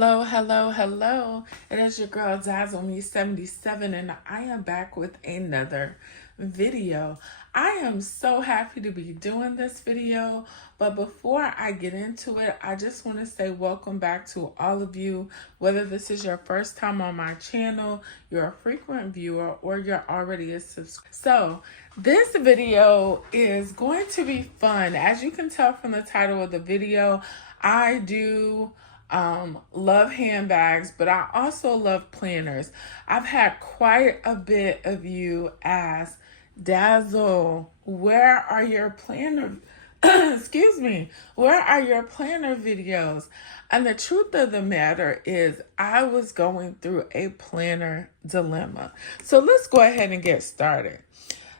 Hello, hello, hello. It is your girl Dazzle Me 77 and I am back with another video. I am so happy to be doing this video, but before I get into it, I just want to say welcome back to all of you, whether this is your first time on my channel, you're a frequent viewer, or you're already a subscriber. So this video is going to be fun. As you can tell from the title of the video, I do love handbags, but I also love planners. I've had quite a bit of you ask, Dazzle, where are your planner excuse me, where are your planner videos? And the truth of the matter is I was going through a planner dilemma. So let's go ahead and get started.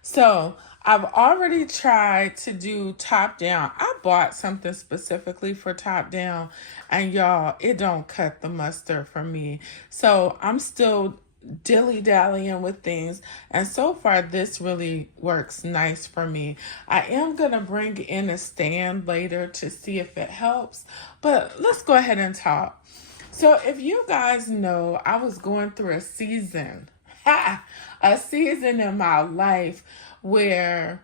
So I've already tried to do top down. I bought something specifically for top down, and y'all, it don't cut the mustard for me. So I'm still dilly-dallying with things, and so far this really works nice for me. I am gonna bring in a stand later to see if it helps, but let's go ahead and talk. So if you guys know, I was going through a season in my life where,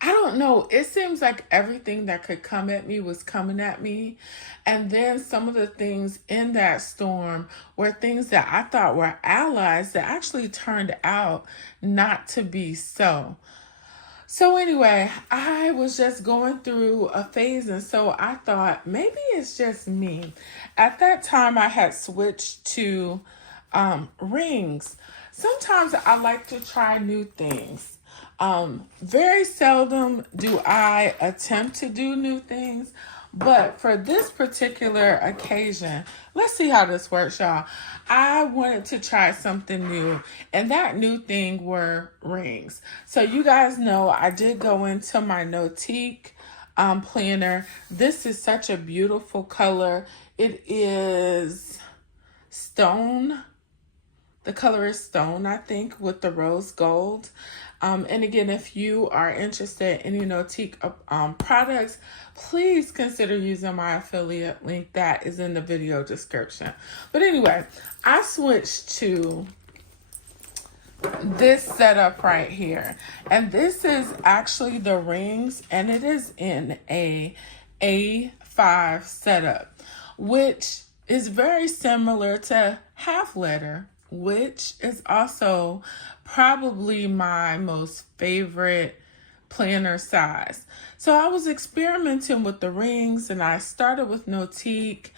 I don't know, it seems like everything that could come at me was coming at me. And then some of the things in that storm were things that I thought were allies that actually turned out not to be so. So anyway, I was just going through a phase, and so I thought maybe it's just me. At that time, I had switched to rings. Sometimes I like to try new things. Very seldom do I attempt to do new things, but for this particular occasion, let's see how this works, y'all. I wanted to try something new, and that new thing were rings. So you guys know I did go into my Nautique planner. This is such a beautiful color. It is stone. The color is stone, I think, with the rose gold. And again, if you are interested in Nautique products, please consider using my affiliate link that is in the video description. But anyway, I switched to this setup right here. And this is actually the rings, and it is in a A5 setup, which is very similar to half letter, which is also probably my most favorite planner size. So I was experimenting with the rings, and I started with Nautique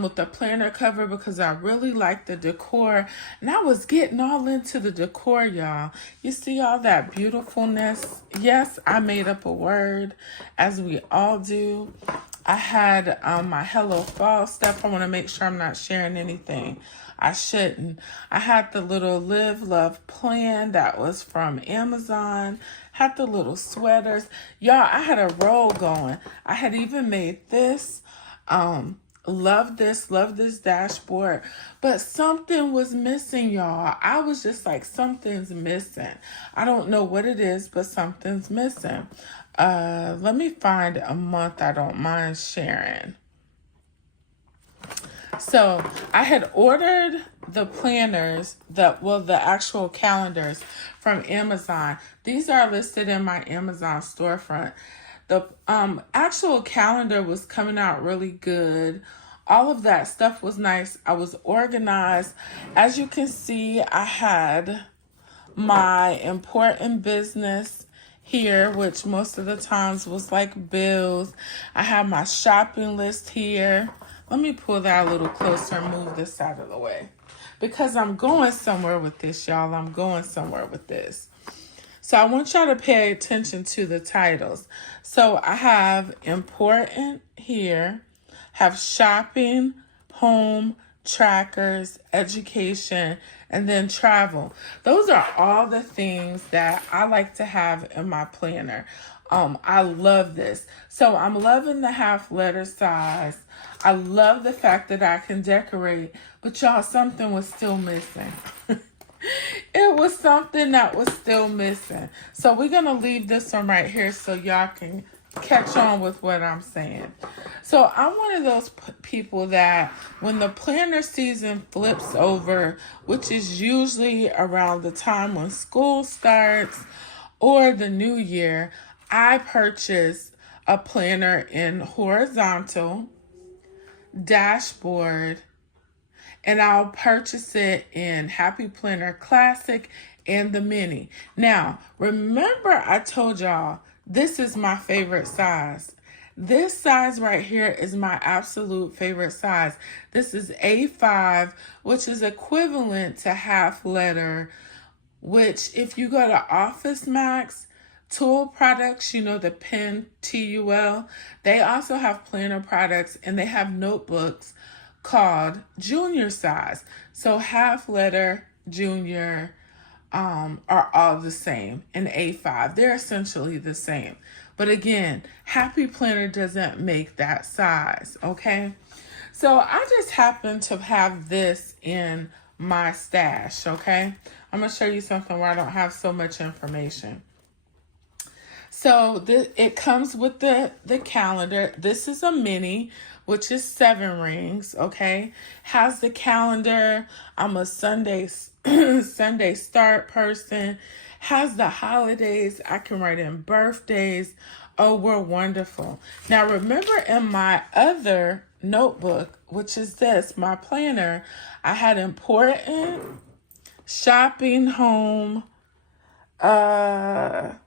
with the planner cover because I really liked the decor, and I was getting all into the decor, y'all. You see all that beautifulness? Yes, I made up a word, as we all do. I had my Hello Fall stuff. I want to make sure I'm not sharing anything I shouldn't. I had the little Live Love plan that was from Amazon. Had the little sweaters. Y'all, I had a roll going. I had even made this. Love this dashboard. But something was missing, y'all. I was just like, something's missing. I don't know what it is, but something's missing. Let me find a month I don't mind sharing. So I had ordered the planners, the actual calendars from Amazon. These are listed in my Amazon storefront. The actual calendar was coming out really good. All of that stuff was nice. I was organized. As you can see, I had my important business here, which most of the times was like bills. I have my shopping list here. Let me pull that a little closer and move this out of the way, because I'm going somewhere with this, y'all. I'm going somewhere with this. So I want y'all to pay attention to the titles. So I have important here, have shopping, home, trackers, education, and then travel. Those are all the things that I like to have in my planner. I love this. So I'm loving the half letter size. I love the fact that I can decorate, but y'all, something was still missing. It was something that was still missing. So we're going to leave this one right here so y'all can catch on with what I'm saying. So I'm one of those people that when the planner season flips over, which is usually around the time when school starts or the new year, I purchase a planner in horizontal, dashboard, and I'll purchase it in Happy Planner Classic and the Mini. Now, remember I told y'all this is my favorite size. This size right here is my absolute favorite size. This is A5, which is equivalent to half letter, which if you go to Office Max, Tool Products, you know, the pen TUL, they also have planner products and they have notebooks called junior size. So half letter, junior, are all the same in A5. They're essentially the same. But again, Happy Planner doesn't make that size, okay? So I just happen to have this in my stash, okay? I'm going to show you something where I don't have so much information. So it comes with the calendar. This is a mini, which is 7 rings, okay? Has the calendar. I'm a Sunday start person. Has the holidays. I can write in birthdays. Oh, we're wonderful. Now, remember in my other notebook, which is this, my planner, I had important, shopping, home, what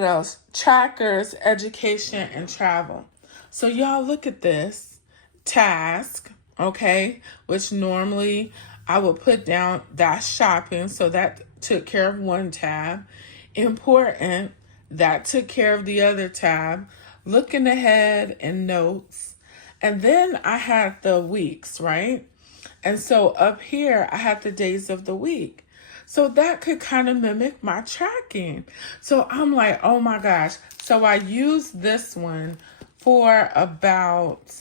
else? Trackers, education, and travel. So y'all look at this. Task, okay, which normally I would put down that shopping, so that took care of one tab. Important, that took care of the other tab. Looking ahead and notes. And then I had the weeks, right? And so up here, I had the days of the week. So that could kind of mimic my tracking. So I'm like, oh my gosh. So I used this one for about,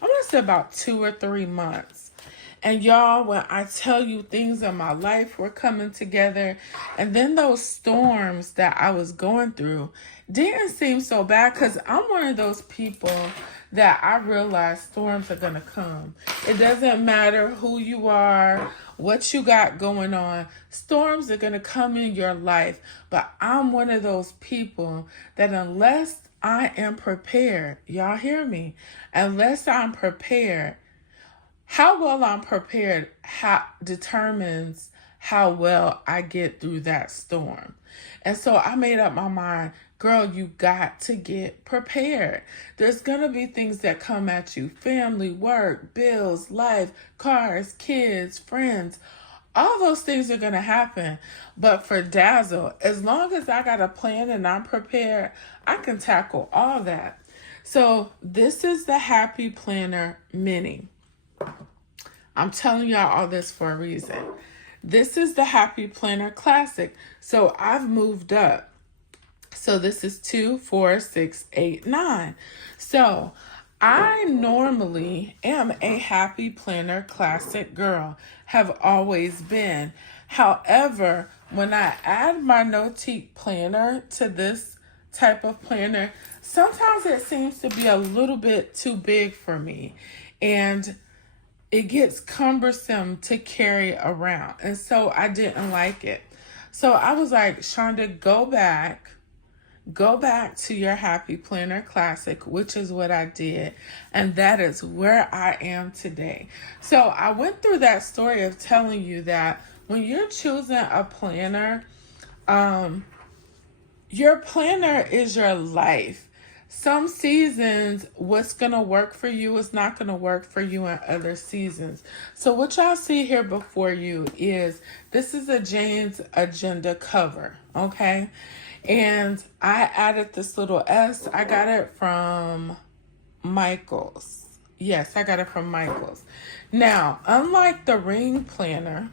I'm going to say about 2 or 3 months. And y'all, when I tell you things in my life were coming together, and then those storms that I was going through didn't seem so bad, because I'm one of those people that I realize storms are going to come. It doesn't matter who you are, what you got going on. Storms are going to come in your life. But I'm one of those people that unless I am prepared, y'all hear me? Unless I'm prepared, how well I'm prepared determines how well I get through that storm. And so I made up my mind, girl, you got to get prepared. There's going to be things that come at you. Family, work, bills, life, cars, kids, friends. All those things are going to happen. But for Dazzle, as long as I got a plan and I'm prepared, I can tackle all that. So this is the Happy Planner Mini. I'm telling y'all all this for a reason. This is the Happy Planner Classic. So I've moved up. So this is 2, 4, 6, 8, 9. So I normally am a Happy Planner Classic girl, have always been. However, when I add my Notique planner to this type of planner, sometimes it seems to be a little bit too big for me. And it gets cumbersome to carry around. And so I didn't like it. So I was like, Shonda, go back to your Happy Planner Classic, which is what I did. And that is where I am today. So I went through that story of telling you that when you're choosing a planner, your planner is your life. Some seasons, what's going to work for you is not going to work for you in other seasons. So what y'all see here before you is, this is a Jane's Agenda cover, okay? And I added this little S. I got it from Michael's. Yes, I got it from Michael's. Now, unlike the ring planner,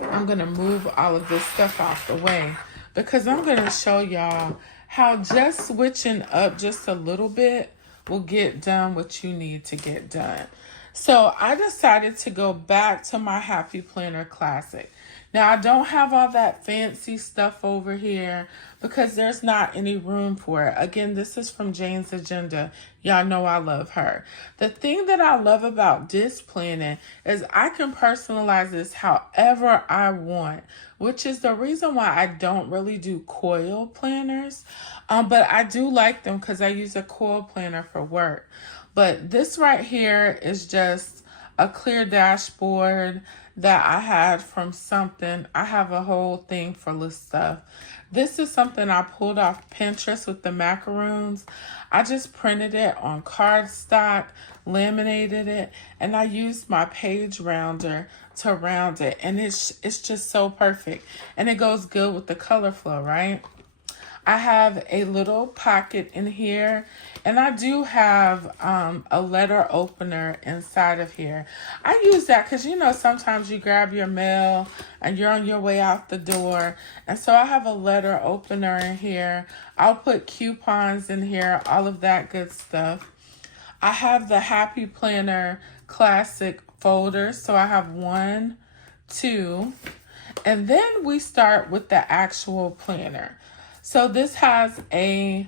I'm going to move all of this stuff off the way because I'm going to show y'all how just switching up just a little bit will get done what you need to get done. So I decided to go back to my Happy Planner Classic. Now, I don't have all that fancy stuff over here because there's not any room for it. Again, this is from Jane's Agenda. Y'all know I love her. The thing that I love about this planning is I can personalize this however I want, which is the reason why I don't really do coil planners. But I do like them because I use a coil planner for work. But this right here is just a clear dashboard that I had from something. I have a whole thing full of stuff. This is something I pulled off Pinterest with the macaroons. I just printed it on cardstock, laminated it, and I used my page rounder to round it. And it's just so perfect. And it goes good with the color flow, right? I have a little pocket in here, and I do have a letter opener inside of here. I use that because, you know, sometimes you grab your mail and you're on your way out the door. And so I have a letter opener in here. I'll put coupons in here, all of that good stuff. I have the Happy Planner Classic folders. So I have 1, 2, and then we start with the actual planner. So this has a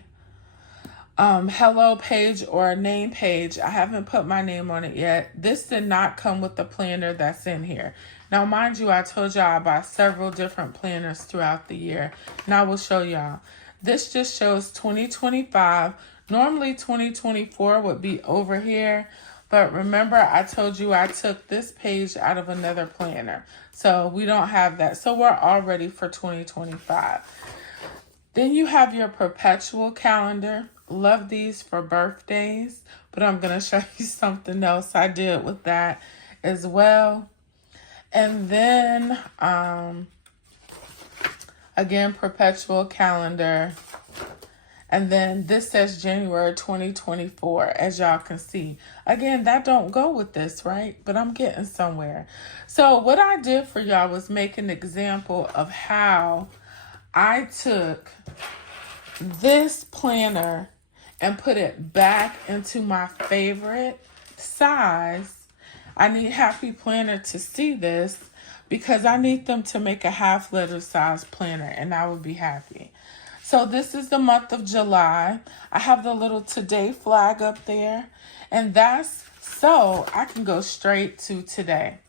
hello page or a name page. I haven't put my name on it yet. This did not come with the planner that's in here. Now, mind you, I told y'all I buy several different planners throughout the year, and I will show y'all. This just shows 2025. Normally 2024 would be over here, but remember I told you I took this page out of another planner. So we don't have that. So we're all ready for 2025. Then you have your perpetual calendar. Love these for birthdays, but I'm going to show you something else I did with that as well. And then, again, perpetual calendar. And then this says January 2024, as y'all can see. Again, that don't go with this, right? But I'm getting somewhere. So what I did for y'all was make an example of how I took this planner and put it back into my favorite size. I need Happy Planner to see this because I need them to make a half letter size planner and I would be happy. So this is the month of July. I have the little today flag up there, and that's so I can go straight to today.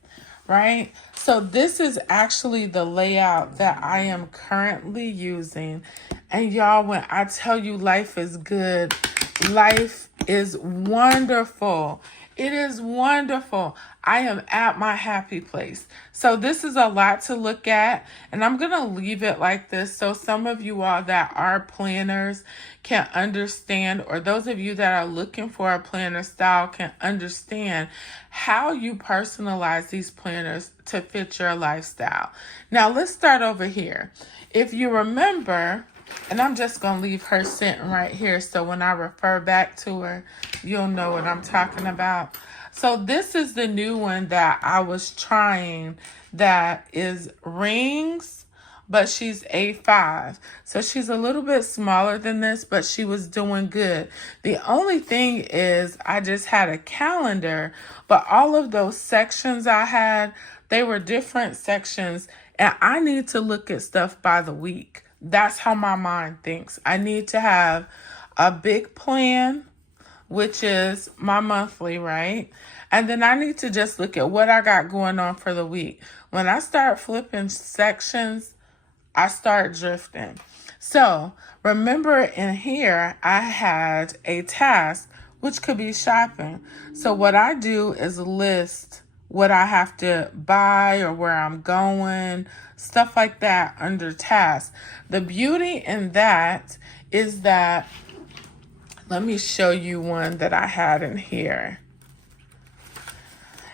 Right? So this is actually the layout that I am currently using. And y'all, when I tell you life is good, life is wonderful. It is wonderful. I am at my happy place. So this is a lot to look at, and I'm going to leave it like this so some of you all that are planners can understand, or those of you that are looking for a planner style can understand how you personalize these planners to fit your lifestyle. Now let's start over here. If you remember, and I'm just going to leave her sitting right here so when I refer back to her, you'll know what I'm talking about. So this is the new one that I was trying that is rings, but she's A5. So she's a little bit smaller than this, but she was doing good. The only thing is I just had a calendar, but all of those sections I had, they were different sections, and I need to look at stuff by the week. That's how my mind thinks. I need to have a big plan, which is my monthly, right? And then I need to just look at what I got going on for the week. When I start flipping sections, I start drifting. So remember in here, I had a task, which could be shopping. So what I do is list what I have to buy or where I'm going, stuff like that under tasks. The beauty in that is that, let me show you one that I had in here.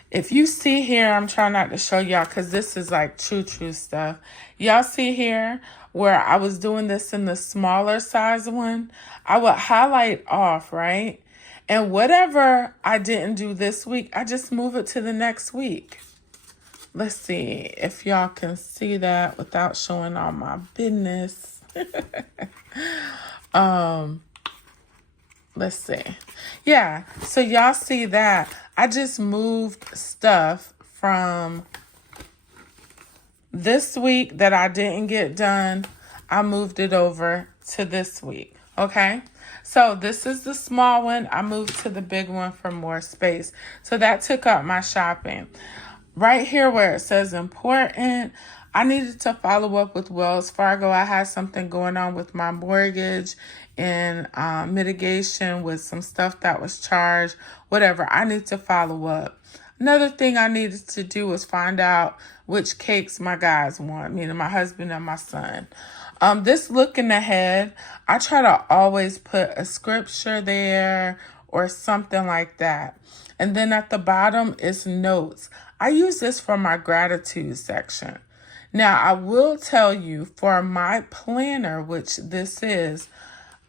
If you see here, I'm trying not to show y'all because this is like true stuff. Y'all see here where I was doing this in the smaller size one? I would highlight off, right? And whatever I didn't do this week, I just move it to the next week. Let's see if y'all can see that without showing all my business. Let's see. Yeah, so y'all see that. I just moved stuff from this week that I didn't get done, I moved it over to this week. Okay. So this is the small one. I moved to the big one for more space. So that took up my shopping. Right here where it says important, I needed to follow up with Wells Fargo. I had something going on with my mortgage and mitigation with some stuff that was charged, whatever. I need to follow up. Another thing I needed to do was find out which cakes my guys want, meaning my husband and my son. This looking ahead, I try to always put a scripture there or something like that. And then at the bottom is notes. I use this for my gratitude section. Now, I will tell you for my planner, which this is,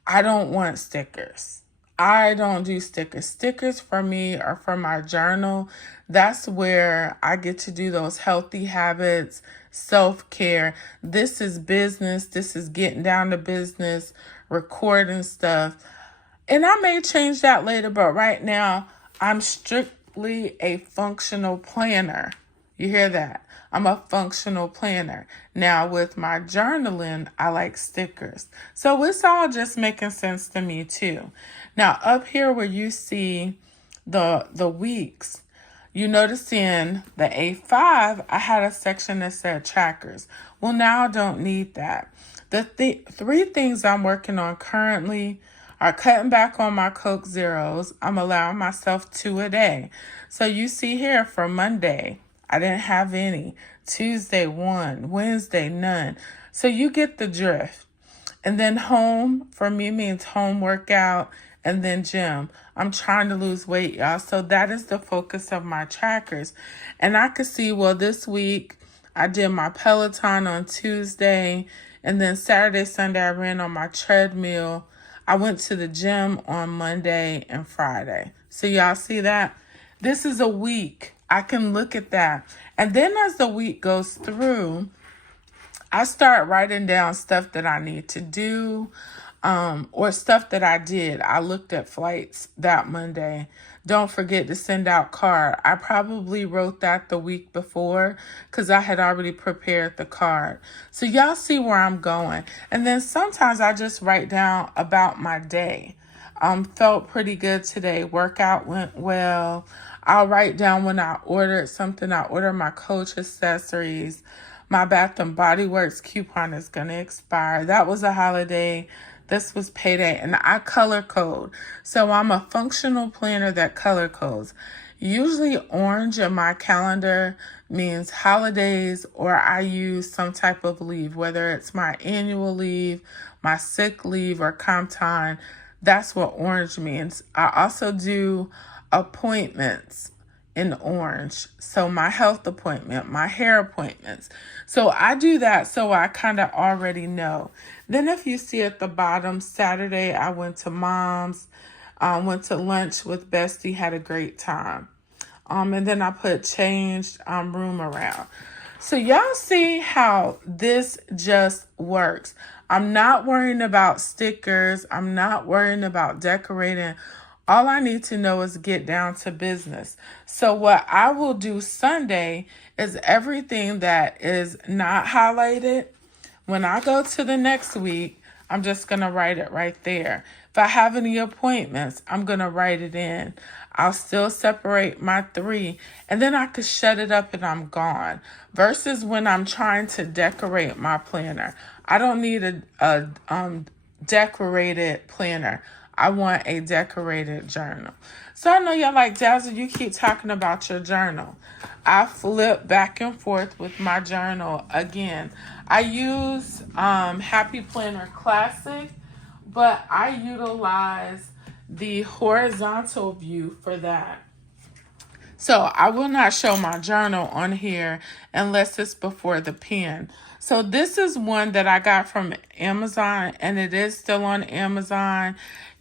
I don't want stickers. I don't do stickers. Stickers for me are for my journal. That's where I get to do those healthy habits, self-care. This is business. This is getting down to business, recording stuff. And I may change that later, but right now I'm strictly a functional planner. You hear that? I'm a functional planner. Now with my journaling, I like stickers. So it's all just making sense to me too. Now up here where you see the weeks, you notice in the A5, I had a section that said trackers. Well, now I don't need that. The three things I'm working on currently are cutting back on my Coke Zeros. I'm allowing myself 2 a day. So you see here for Monday, I didn't have any. Tuesday, 1. Wednesday, none. So you get the drift. And then home for me means home workout and then gym. I'm trying to lose weight, y'all. So that is the focus of my trackers. And I could see, well, this week I did my Peloton on Tuesday. And then Saturday, Sunday, I ran on my treadmill. I went to the gym on Monday and Friday. So y'all see that? This is a week. I can look at that. And then as the week goes through, I start writing down stuff that I need to do, or stuff that I did. I looked at flights that Monday. Don't forget to send out card. I probably wrote that the week before because I had already prepared the card. So y'all see where I'm going. And then sometimes I just write down about my day. Felt pretty good today. Workout went well. I'll write down when I ordered something. I ordered my Coach accessories. My Bath and Body Works coupon is going to expire. That was a holiday. This was payday. And I color code. So I'm a functional planner that color codes. Usually orange in my calendar means holidays, or I use some type of leave, whether it's my annual leave, my sick leave, or comp time. That's what orange means. I also do appointments in orange. So my health appointment, my hair appointments. So I do that so I kind of already know. Then if you see at the bottom, Saturday I went to Mom's, went to lunch with Bestie, had a great time. And then I put changed room around. So y'all see how this just works. I'm not worrying about stickers. I'm not worrying about decorating. All I need to know is get down to business. So what I will do Sunday is everything that is not highlighted. When I go to the next week, I'm just going to write it right there. If I have any appointments, I'm going to write it in. I'll still separate my 3, and then I could shut it up and I'm gone. Versus when I'm trying to decorate my planner. I don't need a decorated planner. I want a decorated journal. So I know y'all like, Dazzle, you keep talking about your journal. I flip back and forth with my journal. Again, I use Happy Planner Classic, but I utilize the horizontal view for that. So I will not show my journal on here unless it's before the pen. So this is one that I got from Amazon, and it is still on Amazon.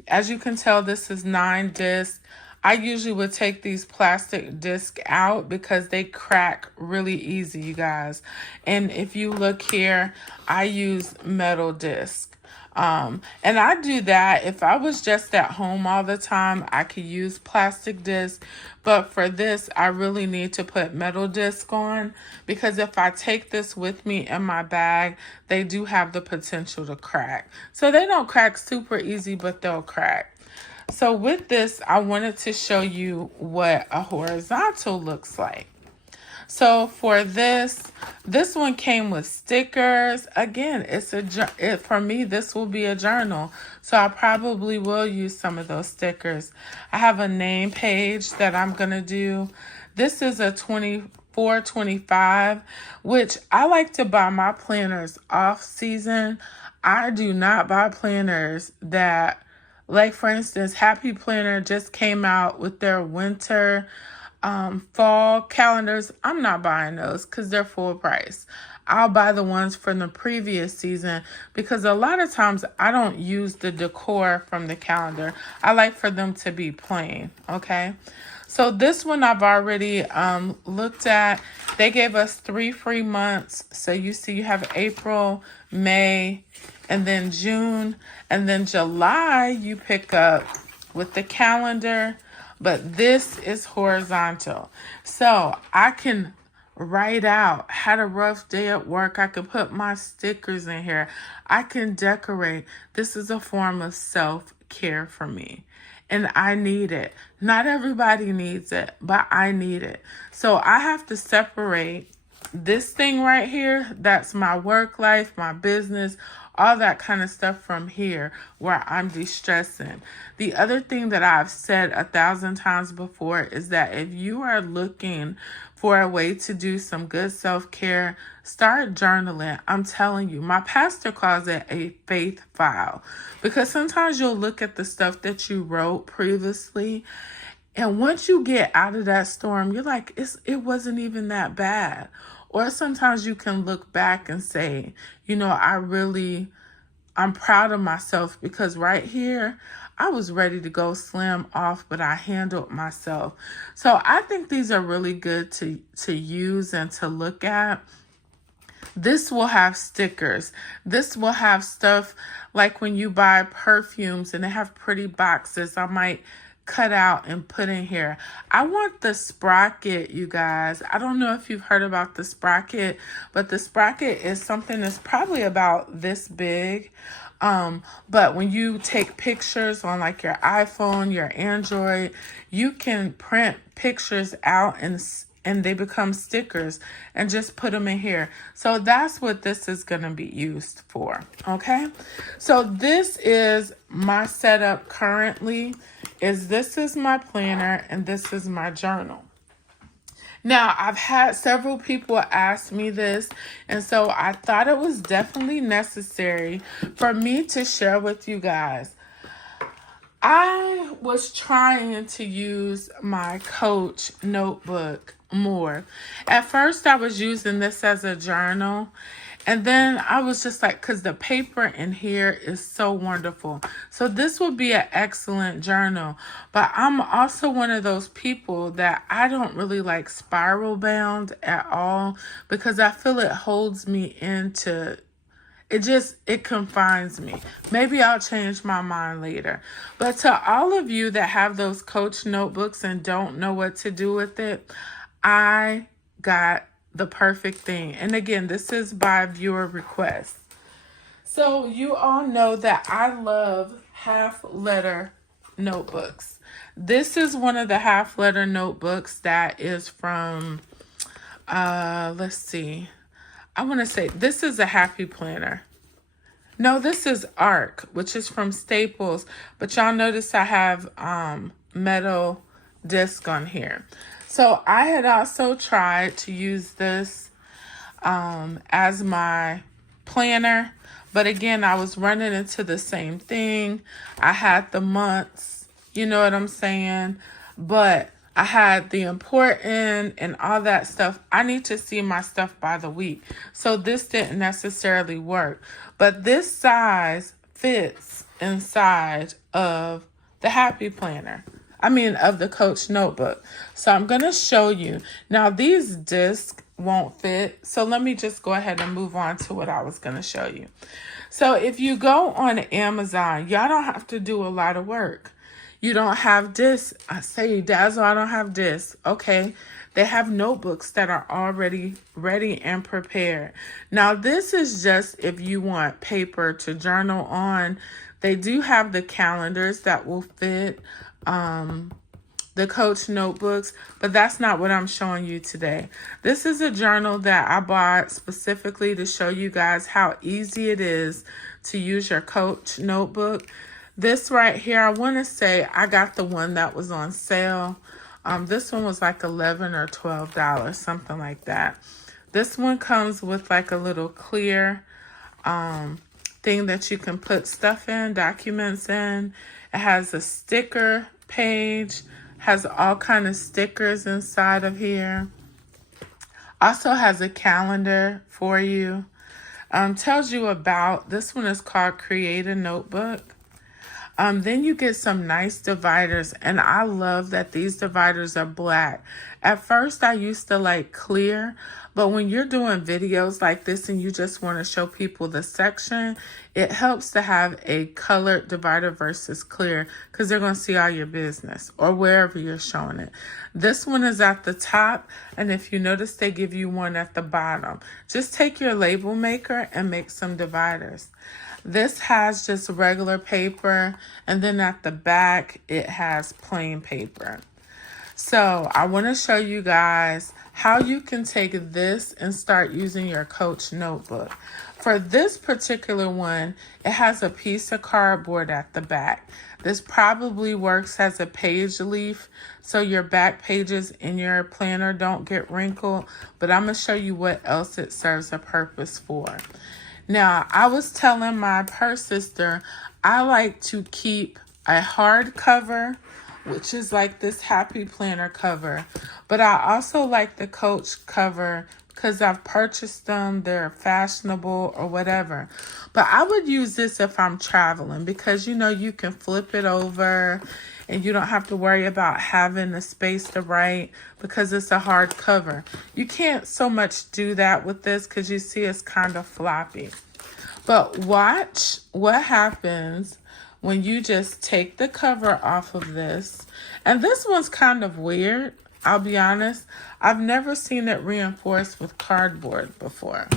As you can tell, this is 9 discs. I usually would take these plastic discs out because they crack really easy, you guys. And if you look here, I use metal disc. And I do that. If I was just at home all the time, I could use plastic disc. But for this, I really need to put metal disc on, because if I take this with me in my bag, they do have the potential to crack. So they don't crack super easy, but they'll crack. So with this, I wanted to show you what a horizontal looks like. So for this one came with stickers. Again, for me, this will be a journal. So I probably will use some of those stickers. I have a name page that I'm going to do. This is a 24-25, which I like to buy my planners off season. I do not buy planners that, like for instance, Happy Planner just came out with their winter fall calendars. I'm not buying those because they're full price. I'll buy the ones from the previous season, because a lot of times I don't use the decor from the calendar. I like for them to be plain, okay? So this one I've already looked at. They gave us 3 free months. So you see you have April, May, and then June, and then July you pick up with the calendar. But this is horizontal. So I can write out, had a rough day at work. I could put my stickers in here. I can decorate. This is a form of self-care for me. And I need it. Not everybody needs it, but I need it. So I have to separate this thing right here. That's my work life, my business, all that kind of stuff from here where I'm de-stressing. The other thing that I've said 1,000 times before is that if you are looking for a way to do some good self-care, start journaling. I'm telling you, my pastor calls it a faith file, because sometimes you'll look at the stuff that you wrote previously, and once you get out of that storm, you're like, it wasn't even that bad. Or sometimes you can look back and say, you know, I'm proud of myself, because right here, I was ready to go slam off, but I handled myself. So I think these are really good to use and to look at. This will have stickers. This will have stuff like when you buy perfumes and they have pretty boxes. I might cut out and put in here. I want the sprocket, you guys. I don't know if you've heard about the sprocket, but the sprocket is something that's probably about this big. But when you take pictures on like your iPhone, your Android, you can print pictures out and they become stickers and just put them in here. So that's what this is going to be used for. Okay. So this is my setup currently. This is my planner and this is my journal. Now, I've had several people ask me this, and so I thought it was definitely necessary for me to share with you guys. I was trying to use my Coach notebook more. At first, I was using this as a journal. And then I was just like, because the paper in here is so wonderful. So this would be an excellent journal. But I'm also one of those people that I don't really like spiral bound at all, because I feel it holds me into... It confines me. Maybe I'll change my mind later. But to all of you that have those Coach notebooks and don't know what to do with it, I got the perfect thing. And again, this is by viewer request. So you all know that I love half letter notebooks. This is one of the half letter notebooks that is from, let's see. I want to say this is a Happy Planner. No, this is ARC, which is from Staples. But y'all notice I have metal disc on here. So I had also tried to use this as my planner. But again, I was running into the same thing. I had the months, you know what I'm saying? But I had the important and all that stuff. I need to see my stuff by the week. So this didn't necessarily work. But this size fits inside of the Happy Planner. Of the Coach notebook. So I'm going to show you. Now, these discs won't fit. So let me just go ahead and move on to what I was going to show you. So if you go on Amazon, y'all don't have to do a lot of work. You don't have this. I say, Dazzle, I don't have this. Okay. They have notebooks that are already ready and prepared. Now, this is just if you want paper to journal on. They do have the calendars that will fit the Coach notebooks, but that's not what I'm showing you today. This is a journal that I bought specifically to show you guys how easy it is to use your Coach notebook. This right here, I want to say I got the one that was on sale. This one was like $11 or $12, something like that. This one comes with like a little clear thing that you can put stuff in, documents in. It has a sticker page, has all kind of stickers inside of here. Also has a calendar for you. Tells you about, this one is called Create a Notebook. Then you get some nice dividers, and I love that these dividers are black. At first, I used to like clear, but when you're doing videos like this and you just want to show people the section, it helps to have a colored divider versus clear because they're going to see all your business or wherever you're showing it. This one is at the top, and if you notice, they give you one at the bottom. Just take your label maker and make some dividers. This has just regular paper, and then at the back, it has plain paper. So I want to show you guys how you can take this and start using your Coach notebook. For this particular one, it has a piece of cardboard at the back. This probably works as a page leaf, so your back pages in your planner don't get wrinkled, but I'm going to show you what else it serves a purpose for. Now, I was telling my purse sister, I like to keep a hard cover, which is like this Happy Planner cover. But I also like the Coach cover because I've purchased them. They're fashionable or whatever. But I would use this if I'm traveling because, you know, you can flip it over and you don't have to worry about having the space to write because it's a hard cover. You can't so much do that with this because you see it's kind of floppy. But watch what happens when you just take the cover off of this. And this one's kind of weird, I'll be honest. I've never seen it reinforced with cardboard before.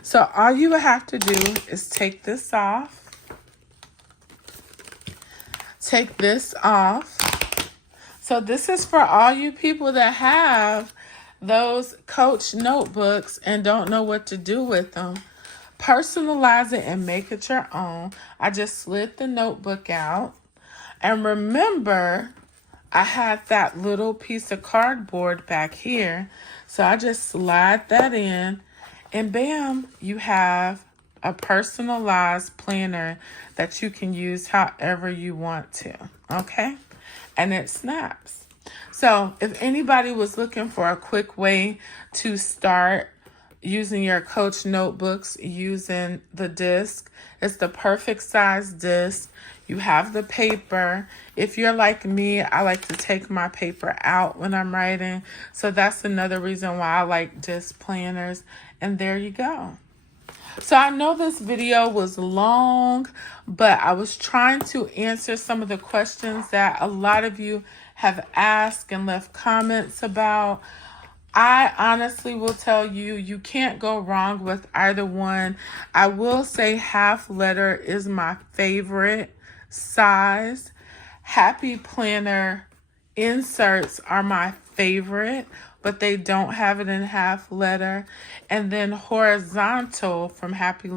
So all you would have to do is take this off. Take this off. So this is for all you people that have those Coach notebooks and don't know what to do with them. Personalize it and make it your own. I just slid the notebook out. And remember, I had that little piece of cardboard back here. So I just slide that in and bam, you have a personalized planner that you can use however you want to, okay? And it snaps. So if anybody was looking for a quick way to start using your Coach notebooks using the disc, it's the perfect size disc. You have the paper. If you're like me, I like to take my paper out when I'm writing. So that's another reason why I like disc planners. And there you go. So I know this video was long, but I was trying to answer some of the questions that a lot of you have asked and left comments about. I honestly will tell you, you can't go wrong with either one. I will say half letter is my favorite size. Happy Planner inserts are my favorite, but they don't have it in half letter. And then horizontal from Happy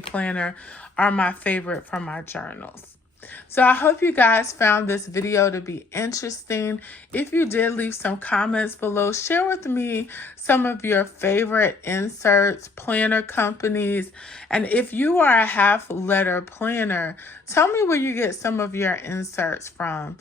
Planner are my favorite for my journals. So I hope you guys found this video to be interesting. If you did, leave some comments below. Share with me some of your favorite inserts, planner companies. And if you are a half letter planner, tell me where you get some of your inserts from.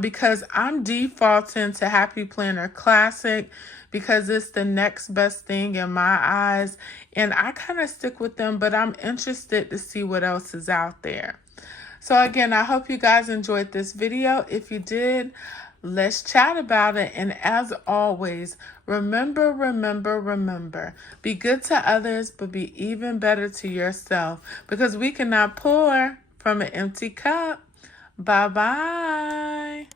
Because I'm defaulting to Happy Planner Classic because it's the next best thing in my eyes. And I kind of stick with them, but I'm interested to see what else is out there. So again, I hope you guys enjoyed this video. If you did, Let's chat about it. And as always, remember, be good to others, but be even better to yourself, because we cannot pour from an empty cup. Bye-bye.